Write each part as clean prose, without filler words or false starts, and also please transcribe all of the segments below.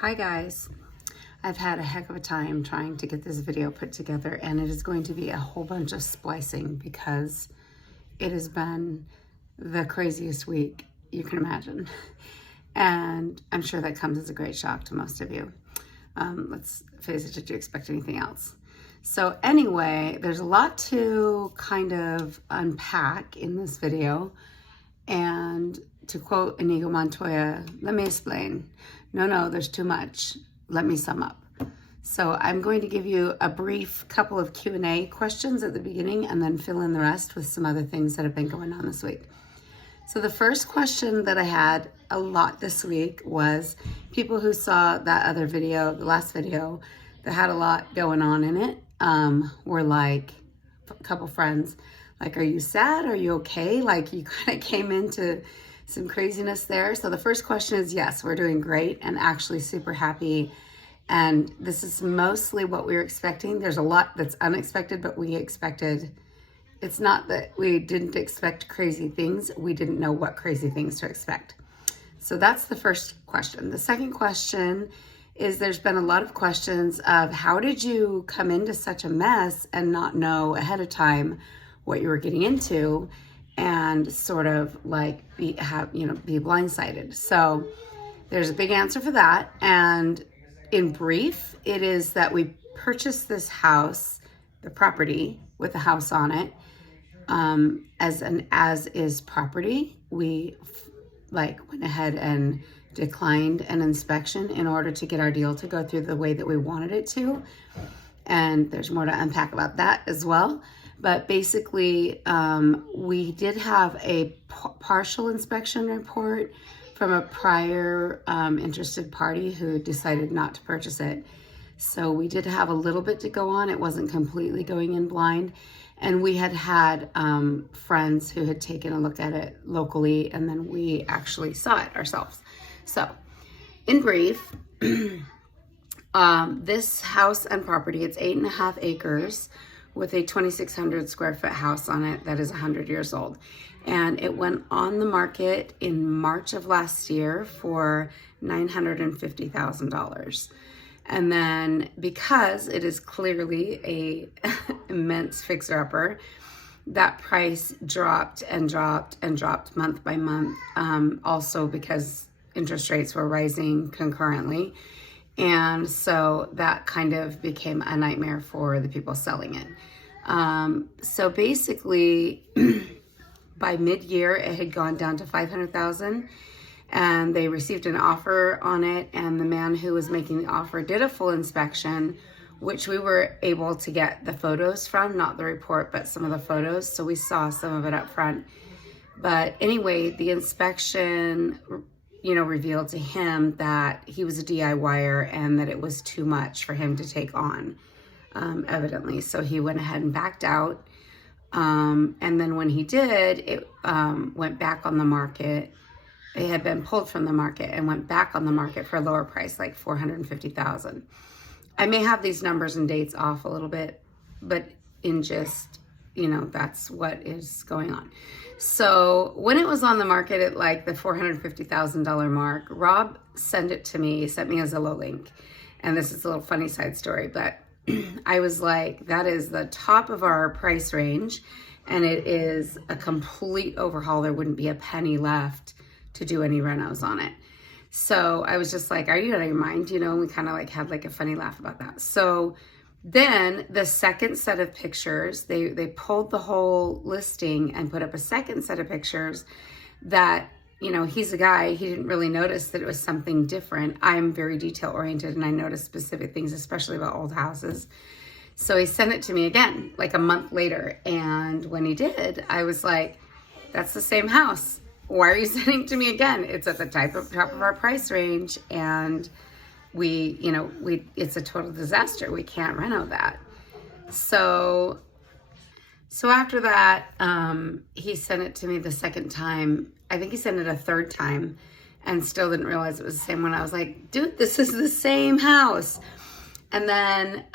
Hi guys, I've had a heck of a time trying to get this video put together, and it is going to be a whole bunch of splicing because it has been the craziest week you can imagine. And I'm sure that comes as a great shock to most of you. Let's face it, did you expect anything else? So anyway, there's a lot to kind of unpack in this video. And to quote Inigo Montoya, let me explain. No, there's too much. Let me sum up. So I'm going to give you a brief couple of Q&A questions at the beginning and then fill in the rest with some other things that have been going on this week. So the first question that I had a lot this week was people who saw that other video, the last video, that had a lot going on in it, were like, a couple friends, like, are you sad? Are you okay? Like, you kind of came into some craziness there. So the first question is, yes, we're doing great and actually super happy. And this is mostly what we were expecting. There's a lot that's unexpected, but we expected. It's not that we didn't expect crazy things. We didn't know what crazy things to expect. So that's the first question. The second question is, there's been a lot of questions of how did you come into such a mess and not know ahead of time what you were getting into, and sort of like be blindsided. So there's a big answer for that. And in brief, it is that we purchased this house, the property with the house on it, as an as-is property. We went ahead and declined an inspection in order to get our deal to go through the way that we wanted it to. And there's more to unpack about that as well. But basically, we did have a partial inspection report from a prior interested party who decided not to purchase it. So we did have a little bit to go on. It wasn't completely going in blind. And we had friends who had taken a look at it locally, and then we actually saw it ourselves. So in brief, this house and property, it's 8.5 acres with a 2,600 square foot house on it that is 100 years old. And it went on the market in March of last year for $950,000. And then because it is clearly a immense fixer-upper, that price dropped and dropped and dropped month by month. Also because interest rates were rising concurrently. And so that kind of became a nightmare for the people selling it. So basically, by mid-year, it had gone down to $500,000, and they received an offer on it. And the man who was making the offer did a full inspection, which we were able to get the photos from, not the report, but some of the photos. So we saw some of it up front. But anyway, the inspection revealed to him that he was a DIYer and that it was too much for him to take on, evidently. So he went ahead and backed out. And then when he did, it went back on the market. It had been pulled from the market and went back on the market for a lower price, like $450,000. I may have these numbers and dates off a little bit, but in just, that's what is going on. So when it was on the market at like the $450,000 mark, Rob sent it to me, sent me a Zillow link. And this is a little funny side story, but I was like, that is the top of our price range. And it is a complete overhaul. There wouldn't be a penny left to do any renos on it. So I was just like, are you out of your mind? And we kind of had a funny laugh about that. So then the second set of pictures, they pulled the whole listing and put up a second set of pictures that, he's a guy, he didn't really notice that it was something different. I'm very detail oriented and I notice specific things, especially about old houses. So he sent it to me again, like a month later. And when he did, I was like, that's the same house. Why are you sending it to me again? It's at the top of our price range, and it's a total disaster. We can't reno that. So after that, he sent it to me the second time. I think he sent it a third time and still didn't realize it was the same one. I was like, dude, this is the same house. And then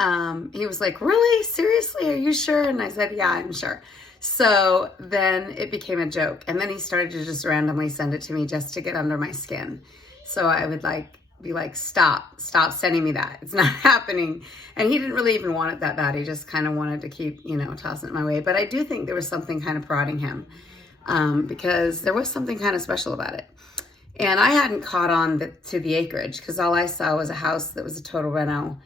he was like, really? Seriously? Are you sure? And I said, yeah, I'm sure. So then it became a joke. And then he started to just randomly send it to me just to get under my skin. So I would be like, stop sending me that. It's not happening. And he didn't really even want it that bad. He just kind of wanted to keep, you know, tossing it my way. But I do think there was something kind of prodding him because there was something kind of special about it. And I hadn't caught on to the acreage because all I saw was a house that was a total reno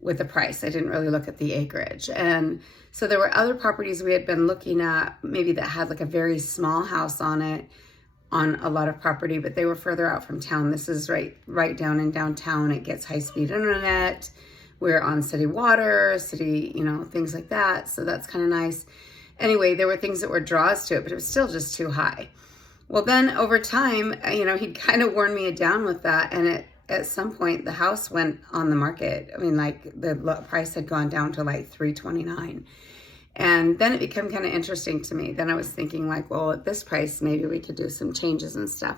with a price. I didn't really look at the acreage. And so there were other properties we had been looking at, maybe that had like a very small house on it, on a lot of property, but they were further out from town. This is right down in downtown. It gets high-speed internet. We're on city water, city, you know, things like that. So that's kind of nice. Anyway, there were things that were draws to it, but it was still just too high. Well, then over time, you know, he'd kind of worn me down with that. And at some point, the house went on the market. I mean, like the price had gone down to like $329. And then it became kind of interesting to me. Then I was thinking like, well, at this price, maybe we could do some changes and stuff.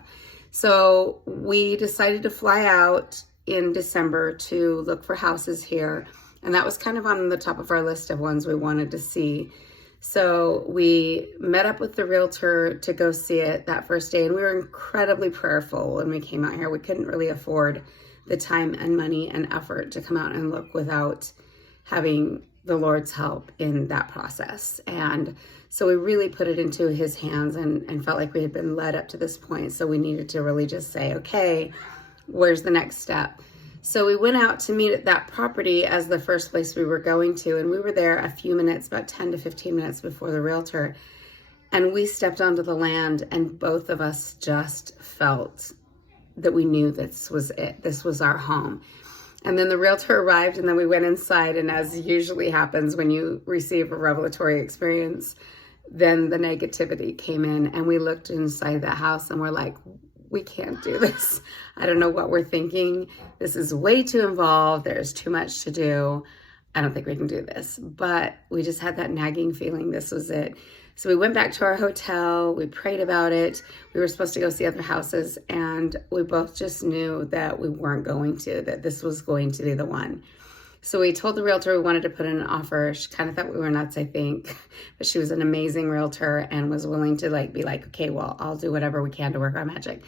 So we decided to fly out in December to look for houses here. And that was kind of on the top of our list of ones we wanted to see. So we met up with the realtor to go see it that first day. And we were incredibly prayerful when we came out here. We couldn't really afford the time and money and effort to come out and look without having the Lord's help in that process. And so we really put it into his hands and felt like we had been led up to this point. So we needed to really just say, okay, where's the next step? So we went out to meet at that property as the first place we were going to. And we were there a few minutes, about 10 to 15 minutes before the realtor. And we stepped onto the land and both of us just felt that we knew this was it. This was our home. And then the realtor arrived and then we went inside, and as usually happens when you receive a revelatory experience, then the negativity came in and we looked inside that house and we're like, we can't do this. I don't know what we're thinking. This is way too involved. There's too much to do. I don't think we can do this. But we just had that nagging feeling this was it. So we went back to our hotel, we prayed about it. We were supposed to go see other houses and we both just knew that we weren't going to, that this was going to be the one. So we told the realtor we wanted to put in an offer. She kind of thought we were nuts, I think, but she was an amazing realtor and was willing to be like, okay, well, I'll do whatever we can to work our magic.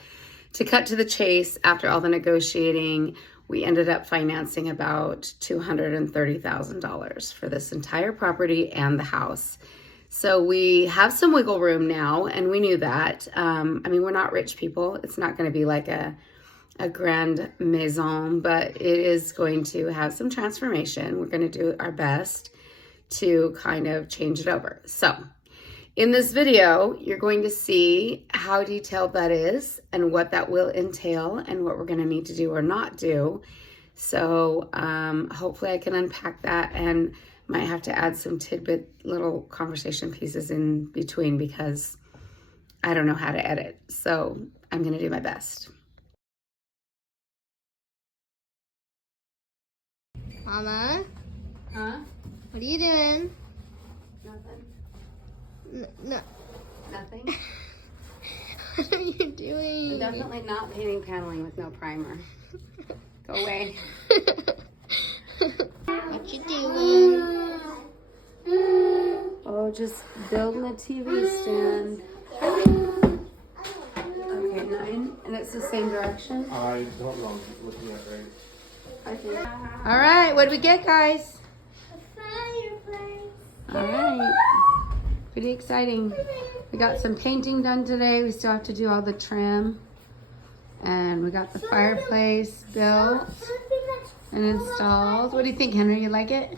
To cut to the chase, after all the negotiating, we ended up financing about $230,000 for this entire property and the house. So we have some wiggle room now, and we knew that. I mean, we're not rich people. It's not going to be like a grand maison, but it is going to have some transformation. We're going to do our best to kind of change it over. So in this video, you're going to see how detailed that is and what that will entail and what we're going to need to do or not do. So hopefully I can unpack that and might have to add some tidbit little conversation pieces in between because I don't know how to edit. So I'm going to do my best. Mama? Huh? What are you doing? Nothing. No. Nothing? What are you doing? I'm definitely not painting paneling with no primer. Go away. What you doing? Oh, just building a TV stand. Okay, 9. And it's the same direction? I don't know. I'm looking at right. I think. All right, what do we get, guys? A fireplace. All right. Pretty exciting. We got some painting done today. We still have to do all the trim. And we got the fireplace built and installed. What do you think, Henry? You like it?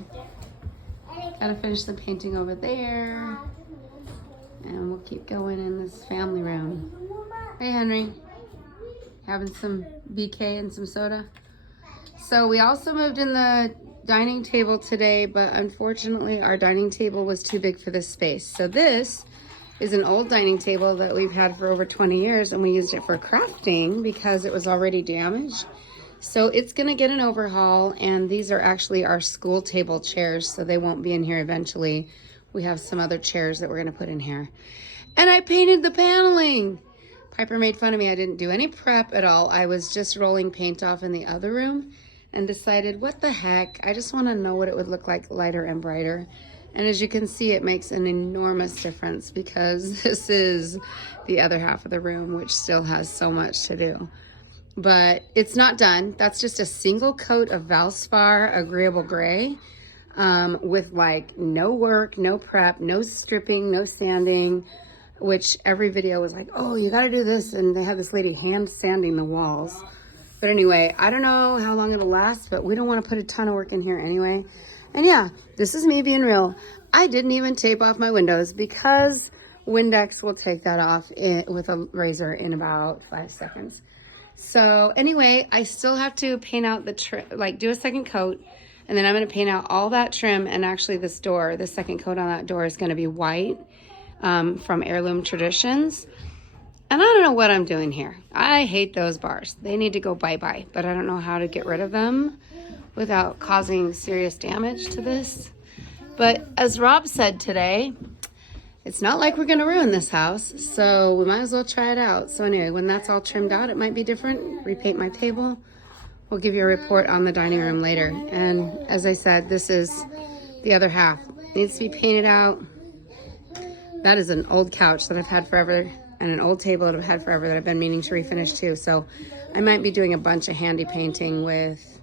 Gotta finish the painting over there. And we'll keep going in this family room. Hey, Henry. Having some BK and some soda? So we also moved in the dining table today, but unfortunately our dining table was too big for this space. So this is an old dining table that we've had for over 20 years, and we used it for crafting because it was already damaged. So it's gonna get an overhaul, and these are actually our school table chairs, so they won't be in here eventually. We have some other chairs that we're gonna put in here. And I painted the paneling. Piper made fun of me. I didn't do any prep at all. I was just rolling paint off in the other room and decided, what the heck? I just wanna know what it would look like lighter and brighter. And as you can see, it makes an enormous difference because this is the other half of the room, which still has so much to do. but it's not done. That's just a single coat of Valspar Agreeable Gray with like no work, no prep, no stripping, no sanding, which every video was like, oh, you got to do this. And they had this lady hand sanding the walls. But anyway, I don't know how long it'll last, but we don't want to put a ton of work in here anyway. And yeah, this is me being real. I didn't even tape off my windows because Windex will take that off with a razor in about 5 seconds. So anyway, I still have to paint out the trim, like do a second coat, and then I'm going to paint out all that trim. And actually this door, the second coat on that door is going to be white from Heirloom Traditions. And I don't know what I'm doing here. I hate those bars. They need to go bye-bye, but I don't know how to get rid of them without causing serious damage to this. But as Rob said today, it's not like we're gonna ruin this house, so we might as well try it out. So anyway, when that's all trimmed out, it might be different. Repaint my table. We'll give you a report on the dining room later. And as I said, this is the other half. Needs to be painted out. That is an old couch that I've had forever, and an old table that I've had forever that I've been meaning to refinish too. So I might be doing a bunch of handy painting with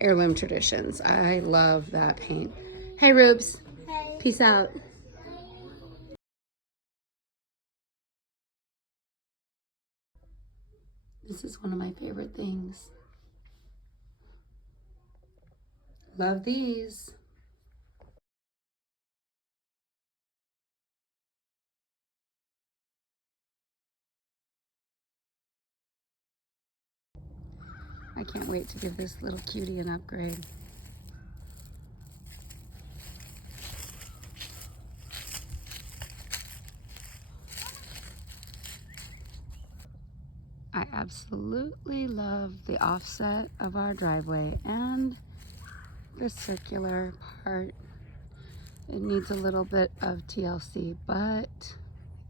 Heirloom Traditions. I love that paint. Hey, Rubes. Hey. Peace out. This is one of my favorite things. Love these. I can't wait to give this little cutie an upgrade. I absolutely love the offset of our driveway and the circular part. It needs a little bit of TLC, but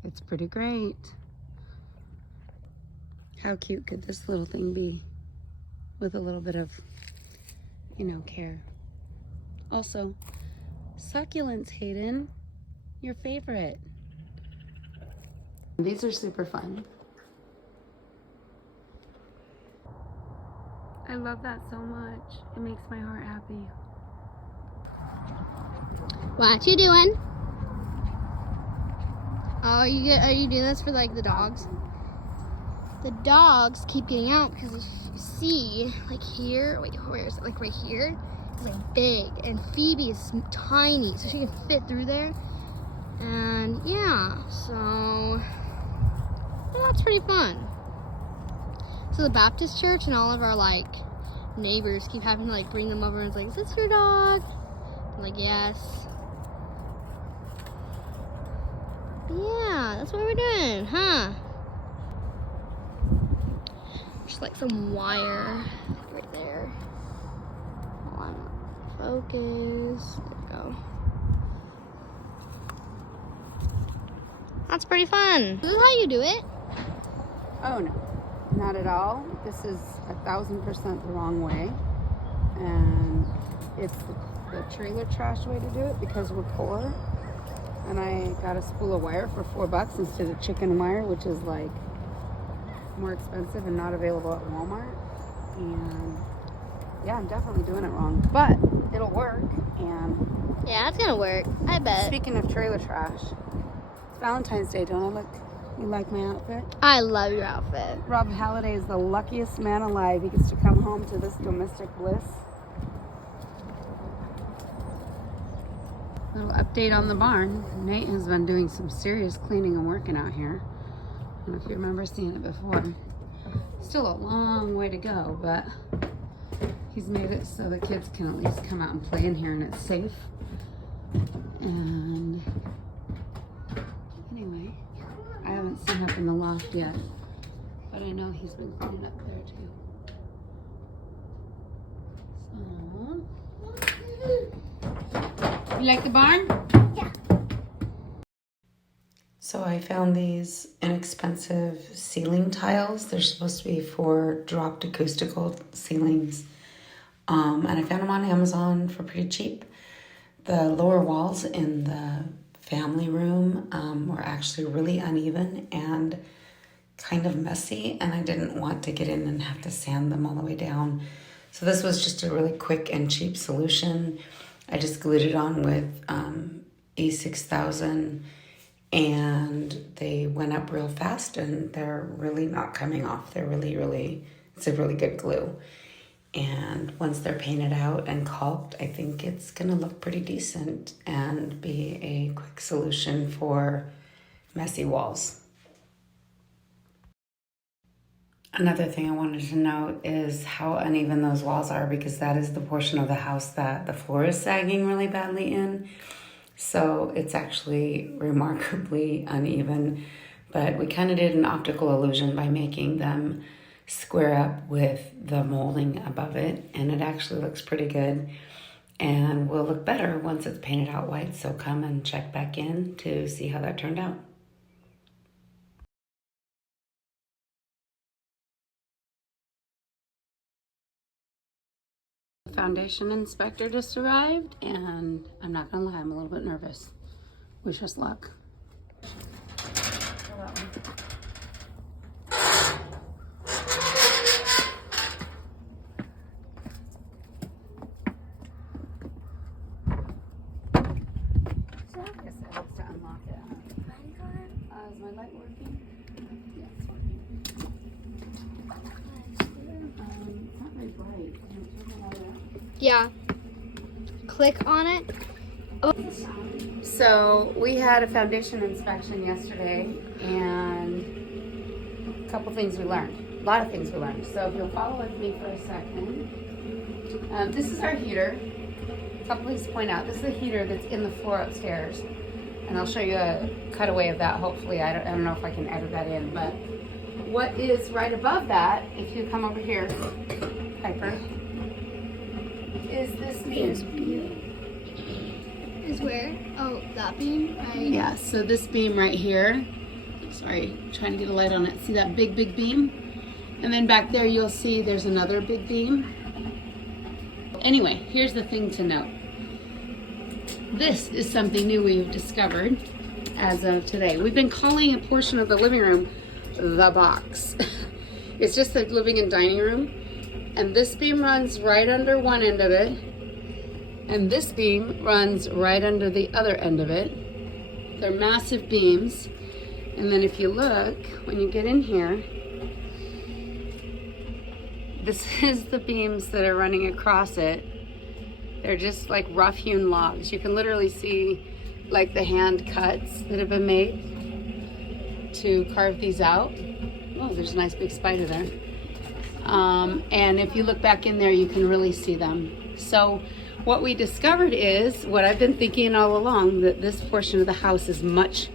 it's pretty great. How cute could this little thing be with a little bit of, you know, care? Also, succulents, Hayden, your favorite. These are super fun. I love that so much. It makes my heart happy. What you doing? Oh, are you doing this for like the dogs? The dogs keep getting out because if you see, like here, wait, where is it? Like right here, it's like big, and Phoebe is tiny, so she can fit through there. And yeah, so that's pretty fun. So the Baptist church and all of our like neighbors keep having to like bring them over and it's like, is this your dog? I'm like, yes. Yeah, that's what we're doing, huh? Just like some wire right there. On focus. There we go. That's pretty fun. This is how you do it. Oh no, not at all. This is 1000% the wrong way. And it's the trailer trash way to do it because we're poor. And I got a spool of wire for $4 instead of chicken wire, which is like more expensive and not available at Walmart. And yeah, I'm definitely doing it wrong, but it'll work. And Yeah, it's gonna work. I bet. speaking of trailer trash, it's Valentine's Day. Don't I look? You like my outfit? I love your outfit. Rob Halliday is the luckiest man alive. He gets to come home to this domestic bliss. Little update on the barn. Nate has been doing some serious cleaning and working out here. I don't know if you remember seeing it before. Still a long way to go, but he's made it so the kids can at least come out and play in here and it's safe. And anyway, I haven't seen up in the loft yet, but I know he's been cleaning up there too. So, you like the barn? Yeah. So I found these inexpensive ceiling tiles. They're supposed to be for dropped acoustical ceilings. And I found them on Amazon for pretty cheap. The lower walls in the family room were actually really uneven and kind of messy, and I didn't want to get in and have to sand them all the way down. So this was just a really quick and cheap solution. I just glued it on with E6000, and they went up real fast, and they're really not coming off. They're really, it's a really good glue. And once they're painted out and caulked, I think it's gonna look pretty decent and be a quick solution for messy walls. Another thing I wanted to note is how uneven those walls are, because that is the portion of the house that the floor is sagging really badly in. So it's actually remarkably uneven, but we kind of did an optical illusion by making them square up with the molding above it, and it actually looks pretty good and will look better once it's painted out white. So come and check back in to see how that turned out. The foundation inspector just arrived, and I'm not gonna lie, I'm a little bit nervous. Wish us luck. Is my light working? Yeah, it's working. It's not very bright. Can you turn the light out? Yeah. Click on it. Oh. So we had a foundation inspection yesterday, and a couple things we learned. A lot of things we learned. So if you'll follow with me for a second. This is our heater. A couple things to point out. This is the heater that's in the floor upstairs. And I'll show you a cutaway of that, hopefully. I don't know if I can edit that in, but what is right above that, if you come over here, Piper, is this beam. Is where? Oh, that beam? Right. Yeah, so this beam right here, sorry, trying to get a light on it. See that big beam? And then back there you'll see there's another big beam. Anyway, here's the thing to note. This is something new we've discovered as of today. We've been calling a portion of the living room the box. It's just the living and dining room. And this beam runs right under one end of it. And this beam runs right under the other end of it. They're massive beams. And then if you look, when you get in here, this is the beams that are running across it. They're just like rough hewn logs. You can literally see like the hand cuts that have been made to carve these out. Oh, there's a nice big spider there. And if you look back in there, you can really see them. So what we discovered is what I've been thinking all along, that this portion of the house is much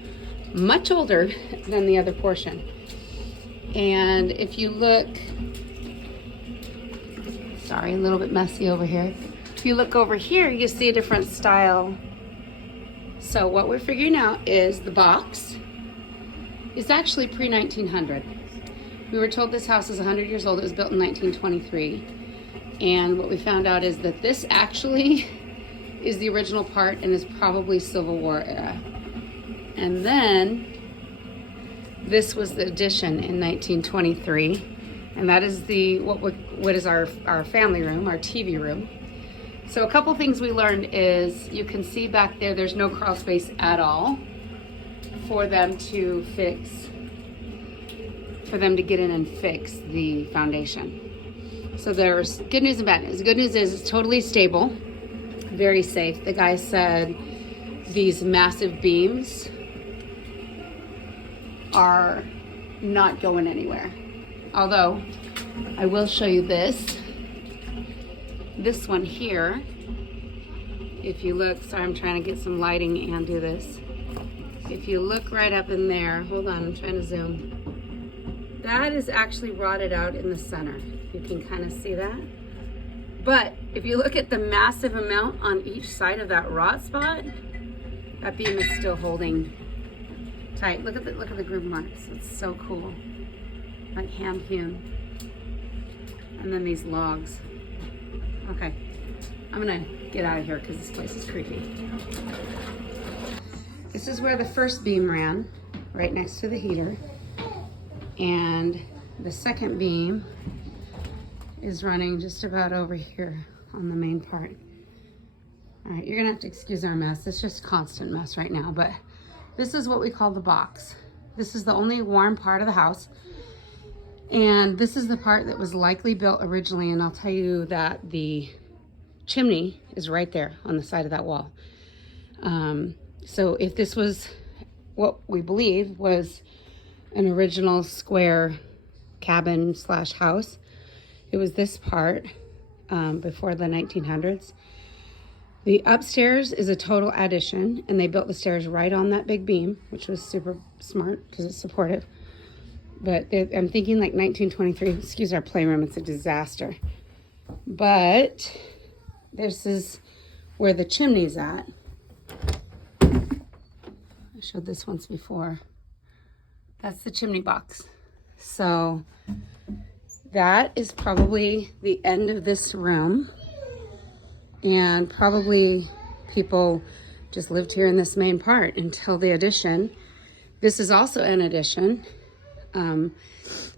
older than the other portion. And if you look, sorry, a little bit messy over here. If you look over here, you see a different style. So what we're figuring out is the box is actually pre-1900. We were told this house is 100 years old. It was built in 1923. And what we found out is that this actually is the original part and is probably Civil War era. And then this was the addition in 1923. And that is what is our family room, our TV room. So a couple things we learned is you can see back there, there's no crawl space at all for them to get in and fix the foundation. So there's good news and bad news. The good news is it's totally stable, very safe. The guy said these massive beams are not going anywhere. Although, I will show you this. This one here, if you look, sorry, I'm trying to get some lighting and do this. If you look right up in there, hold on, I'm trying to zoom. That is actually rotted out in the center. You can kind of see that. But if you look at the massive amount on each side of that rot spot, that beam is still holding tight. Look at the groove marks. It's so cool. Like hand hewn. And then these logs. Okay, I'm gonna get out of here because this place is creepy. This is where the first beam ran, right next to the heater. And the second beam is running just about over here on the main part. All right, you're gonna have to excuse our mess. It's just constant mess right now, but this is what we call the box. This is the only warm part of the house. And this is the part that was likely built originally, and I'll tell you that the chimney is right there on the side of that wall. So if this was what we believe was an original square cabin slash house, it was this part before the 1900s. The upstairs is a total addition, and they built the stairs right on that big beam, which was super smart because it's supportive. But I'm thinking like 1923, excuse our playroom, it's a disaster. But this is where the chimney's at. I showed this once before. That's the chimney box. So that is probably the end of this room. And probably people just lived here in this main part until the addition. This is also an addition.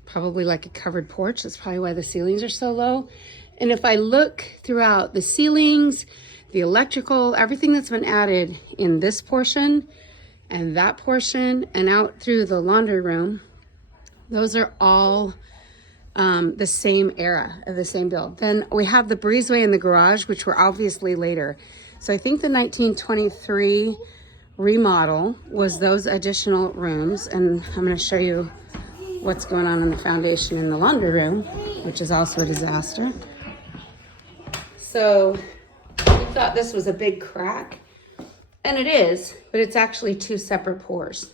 Probably like a covered porch. That's probably why the ceilings are so low. And if I look throughout the ceilings, the electrical, everything that's been added in this portion and that portion and out through the laundry room, those are all the same era of the same build. Then we have the breezeway and the garage, which were obviously later. So I think the 1923 remodel was those additional rooms. And I'm going to show you what's going on in the foundation in the laundry room, which is also a disaster. So we thought this was a big crack, and it is, but it's actually two separate pores.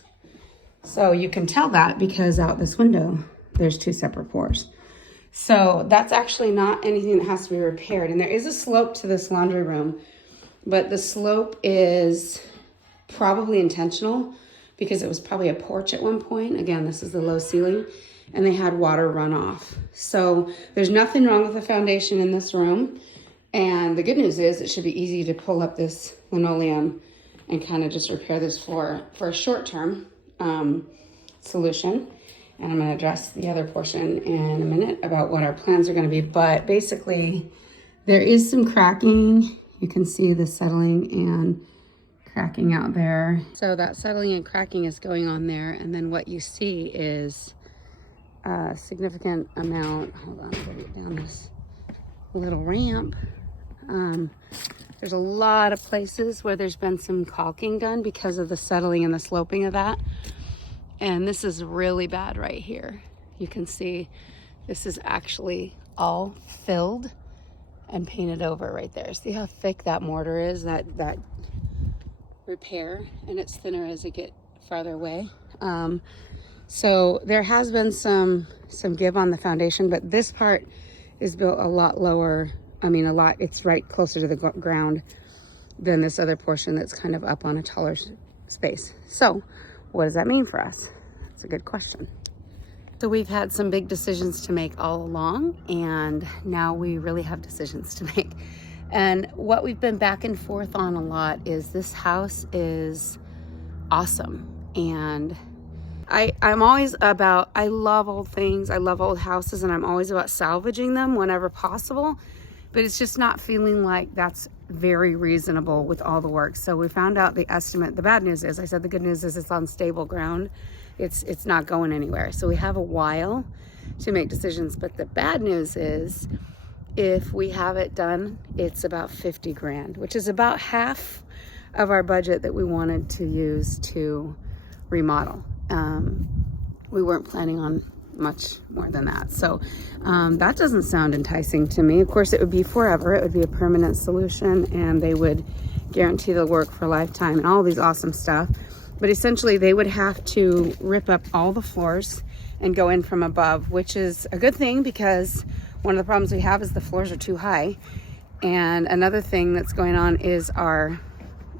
So you can tell that because out this window, there's two separate pores. So that's actually not anything that has to be repaired. And there is a slope to this laundry room, but the slope is probably intentional because it was probably a porch at one point. Again, this is the low ceiling, and they had water runoff. So there's nothing wrong with the foundation in this room. And the good news is it should be easy to pull up this linoleum and kind of just repair this floor for a short-term solution. And I'm going to address the other portion in a minute about what our plans are going to be. But basically, there is some cracking. You can see the settling and cracking out there. So that settling and cracking is going on there. And then what you see is a significant amount. Hold on, I'll get down this little ramp. There's a lot of places where there's been some caulking done because of the settling and the sloping of that. And this is really bad right here. You can see this is actually all filled and painted over right there. See how thick that mortar is, that repair, and it's thinner as it get farther away. So there has been some give on the foundation, but this part is built a lot lower. I mean, it's right closer to the ground than this other portion that's kind of up on a taller space. So what does that mean for us? That's a good question. So we've had some big decisions to make all along, and now we really have decisions to make. And what we've been back and forth on a lot is this house is awesome. And I'm always about, I love old things. I love old houses, and I'm always about salvaging them whenever possible. But it's just not feeling like that's very reasonable with all the work. So we found out the estimate. The bad news is, I said the good news is it's on stable ground. It's not going anywhere. So we have a while to make decisions. But the bad news is, if we have it done, it's about 50 grand, which is about half of our budget that we wanted to use to remodel. We weren't planning on much more than that. So that doesn't sound enticing to me. Of course, it would be forever. It would be a permanent solution, and they would guarantee the work for a lifetime and all these awesome stuff. But essentially, they would have to rip up all the floors and go in from above, which is a good thing because one of the problems we have is the floors are too high. And another thing that's going on is our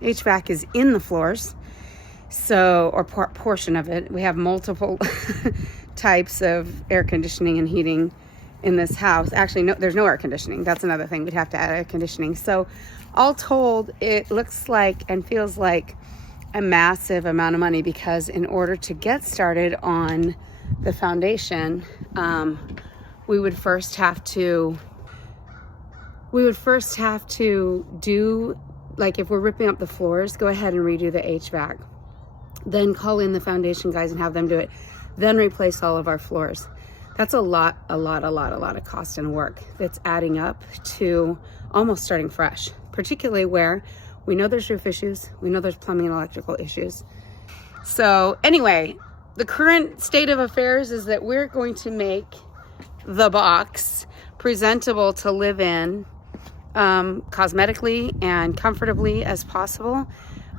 HVAC is in the floors. So, or portion of it. We have multiple types of air conditioning and heating in this house. Actually, no, there's no air conditioning. That's another thing. We'd have to add air conditioning. So all told, it looks like and feels like a massive amount of money, because in order to get started on the foundation, we would first have to do, like if we're ripping up the floors, go ahead and redo the HVAC. Then call in the foundation guys and have them do it. Then replace all of our floors. That's a lot of cost and work that's adding up to almost starting fresh, particularly where we know there's roof issues, we know there's plumbing and electrical issues. So anyway, the current state of affairs is that we're going to make the box presentable to live in, cosmetically and comfortably as possible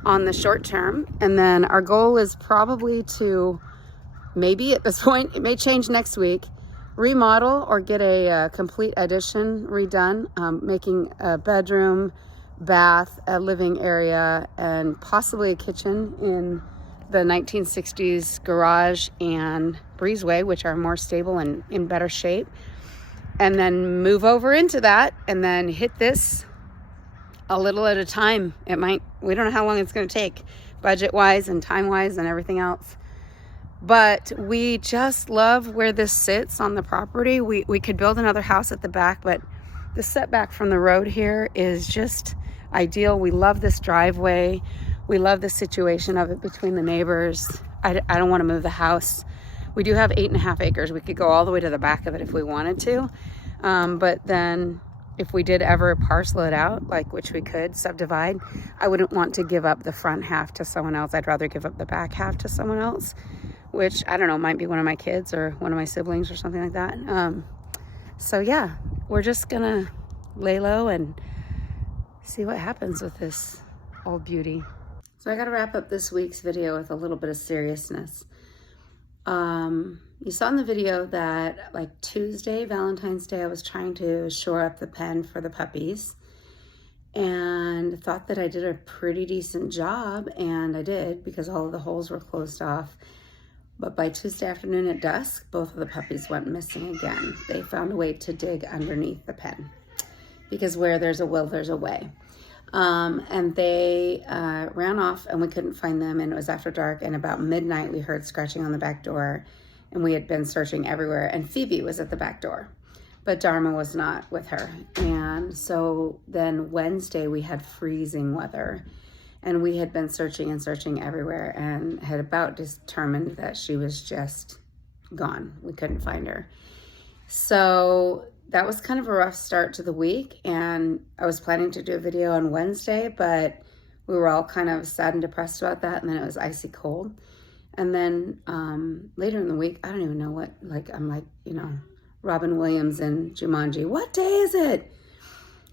on the short term. And then our goal is probably to, maybe at this point, it may change next week, remodel or get a complete addition redone, making a bedroom, bath, a living area, and possibly a kitchen in the 1960s garage and breezeway, which are more stable and in better shape. And then move over into that and then hit this a little at a time. We don't know how long it's going to take, budget-wise and time-wise and everything else. But we just love where this sits on the property. We could build another house at the back, but the setback from the road here is just ideal. We love this driveway. We love the situation of it between the neighbors. I don't want to move the house. We do have 8.5 acres. We could go all the way to the back of it if we wanted to. But then if we did ever parcel it out, like which we could subdivide, I wouldn't want to give up the front half to someone else. I'd rather give up the back half to someone else, which I don't know, might be one of my kids or one of my siblings or something like that. So yeah, we're just gonna lay low and see what happens with this old beauty. So I gotta wrap up this week's video with a little bit of seriousness. You saw in the video that like Tuesday, Valentine's Day, I was trying to shore up the pen for the puppies and thought that I did a pretty decent job, and I did because all of the holes were closed off. But by Tuesday afternoon at dusk, both of the puppies went missing again. They found a way to dig underneath the pen because where there's a will, there's a way. And they ran off and we couldn't find them, and it was after dark, and about midnight we heard scratching on the back door, and we had been searching everywhere, and Phoebe was at the back door, but Dharma was not with her. And so then Wednesday we had freezing weather, and we had been searching and searching everywhere and had about determined that she was just gone. We couldn't find her. So that was kind of a rough start to the week, and I was planning to do a video on Wednesday, but we were all kind of sad and depressed about that, and then it was icy cold. And then later in the week, I don't even know what, I'm like, Robin Williams in Jumanji, what day is it?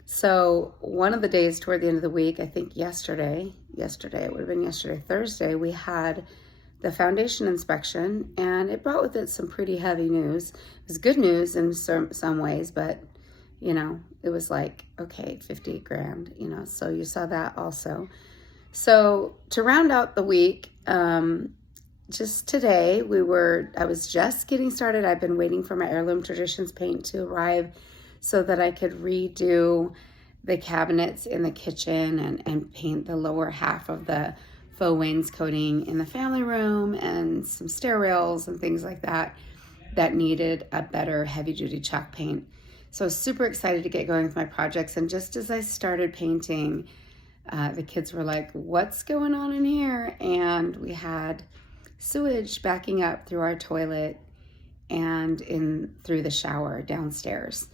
So one of the days toward the end of the week, I think yesterday, it would have been yesterday, Thursday, we had the foundation inspection, and it brought with it some pretty heavy news. It was good news in some ways, but it was like, okay, 50 grand, so you saw that also. So to round out the week, just today I was just getting started. I've been waiting for my Heirloom Traditions paint to arrive so that I could redo the cabinets in the kitchen and paint the lower half of the faux wainscoting in the family room and some stair rails and things like that needed a better heavy-duty chalk paint. So I was super excited to get going with my projects, and just as I started painting, the kids were like, what's going on in here? And we had sewage backing up through our toilet and in through the shower downstairs.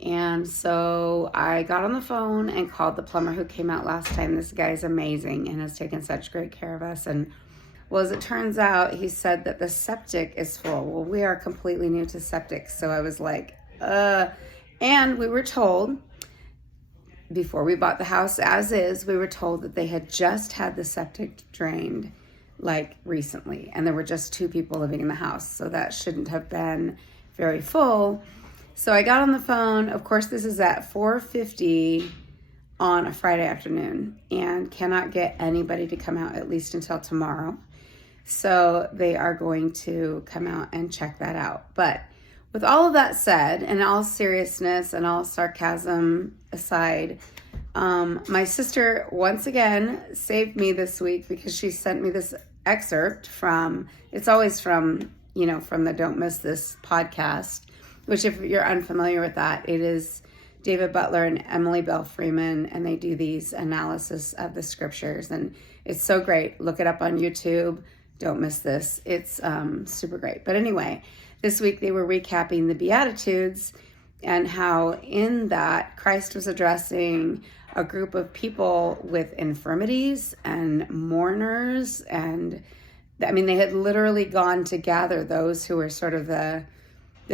And so I got on the phone and called the plumber who came out last time. This guy's amazing and has taken such great care of us. And well, as it turns out, he said that the septic is full. Well, we are completely new to septic. So I was like, and we were told before we bought the house as is, we were told that they had just had the septic drained like recently. And there were just 2 people living in the house. So that shouldn't have been very full. So I got on the phone. Of course, this is at 4:50 on a Friday afternoon, and cannot get anybody to come out at least until tomorrow. So they are going to come out and check that out. But with all of that said, and all seriousness and all sarcasm aside, my sister once again saved me this week because she sent me this excerpt from, it's always from from the Don't Miss This podcast, which if you're unfamiliar with that, it is David Butler and Emily Bell Freeman, and they do these analysis of the scriptures, and it's so great. Look it up on YouTube. Don't miss this. It's super great. But anyway, this week they were recapping the Beatitudes and how in that Christ was addressing a group of people with infirmities and mourners, and they had literally gone to gather those who were sort of the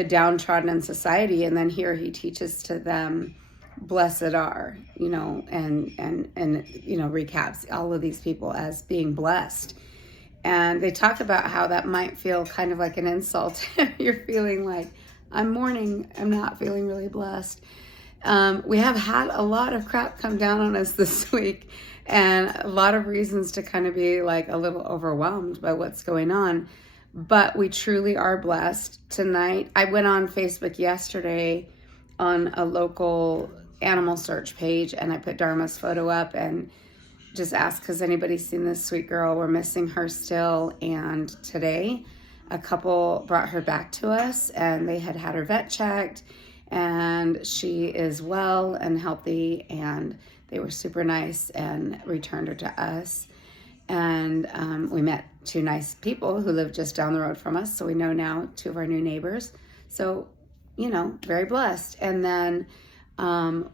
downtrodden in society, and then here he teaches to them, blessed are, and recaps all of these people as being blessed. And they talk about how that might feel kind of like an insult. You're feeling like, I'm mourning, I'm not feeling really blessed. We have had a lot of crap come down on us this week, and a lot of reasons to kind of be like a little overwhelmed by what's going on. But we truly are blessed. Tonight, I went on Facebook yesterday on a local animal search page, and I put Dharma's photo up and just asked, has anybody seen this sweet girl? We're missing her still. And today, a couple brought her back to us, and they had her vet checked, and she is well and healthy, and they were super nice and returned her to us. And we met two nice people who live just down the road from us, so we know now two of our new neighbors. So, very blessed. And then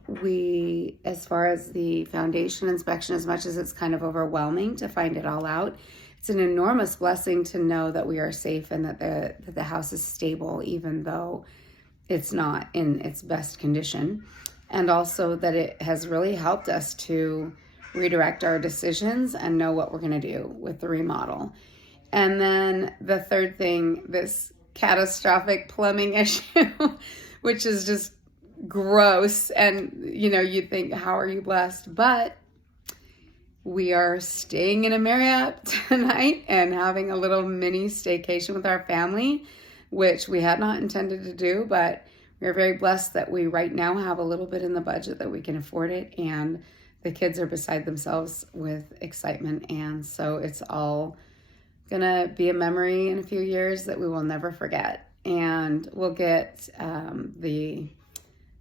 we, as far as the foundation inspection, as much as it's kind of overwhelming to find it all out, it's an enormous blessing to know that we are safe and that the house is stable, even though it's not in its best condition. And also that it has really helped us to redirect our decisions and know what we're going to do with the remodel. And then the third thing, this catastrophic plumbing issue, which is just gross. And, you think, how are you blessed? But we are staying in a Marriott tonight and having a little mini staycation with our family, which we had not intended to do, but we're very blessed that we right now have a little bit in the budget that we can afford it. And the kids are beside themselves with excitement. And so it's all gonna be a memory in a few years that we will never forget. And we'll get the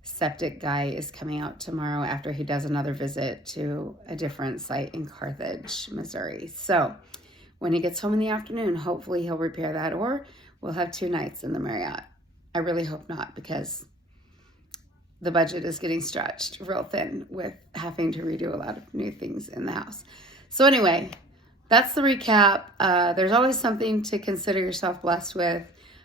septic guy is coming out tomorrow after he does another visit to a different site in Carthage, Missouri. So when he gets home in the afternoon, hopefully he'll repair that, or we'll have 2 nights in the Marriott. I really hope not, because the budget is getting stretched real thin with having to redo a lot of new things in the house. So anyway, that's the recap. There's always something to consider yourself blessed with.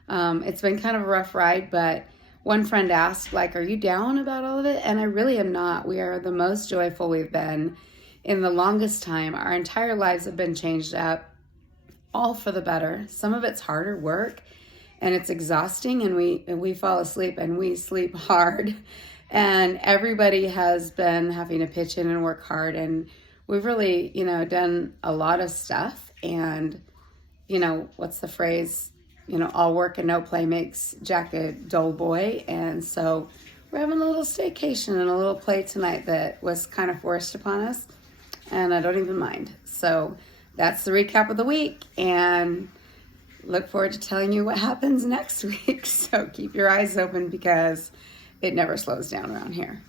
It's been kind of a rough ride, but one friend asked, are you down about all of it? And I really am not. We are the most joyful we've been in the longest time. Our entire lives have been changed up, all for the better. Some of it's harder work, and it's exhausting, and we fall asleep, and we sleep hard. And everybody has been having to pitch in and work hard, and we've really, done a lot of stuff. And, what's the phrase? All work and no play makes Jack a dull boy. And so we're having a little staycation and a little play tonight that was kind of forced upon us, and I don't even mind. So that's the recap of the week, and look forward to telling you what happens next week. So keep your eyes open, because it never slows down around here.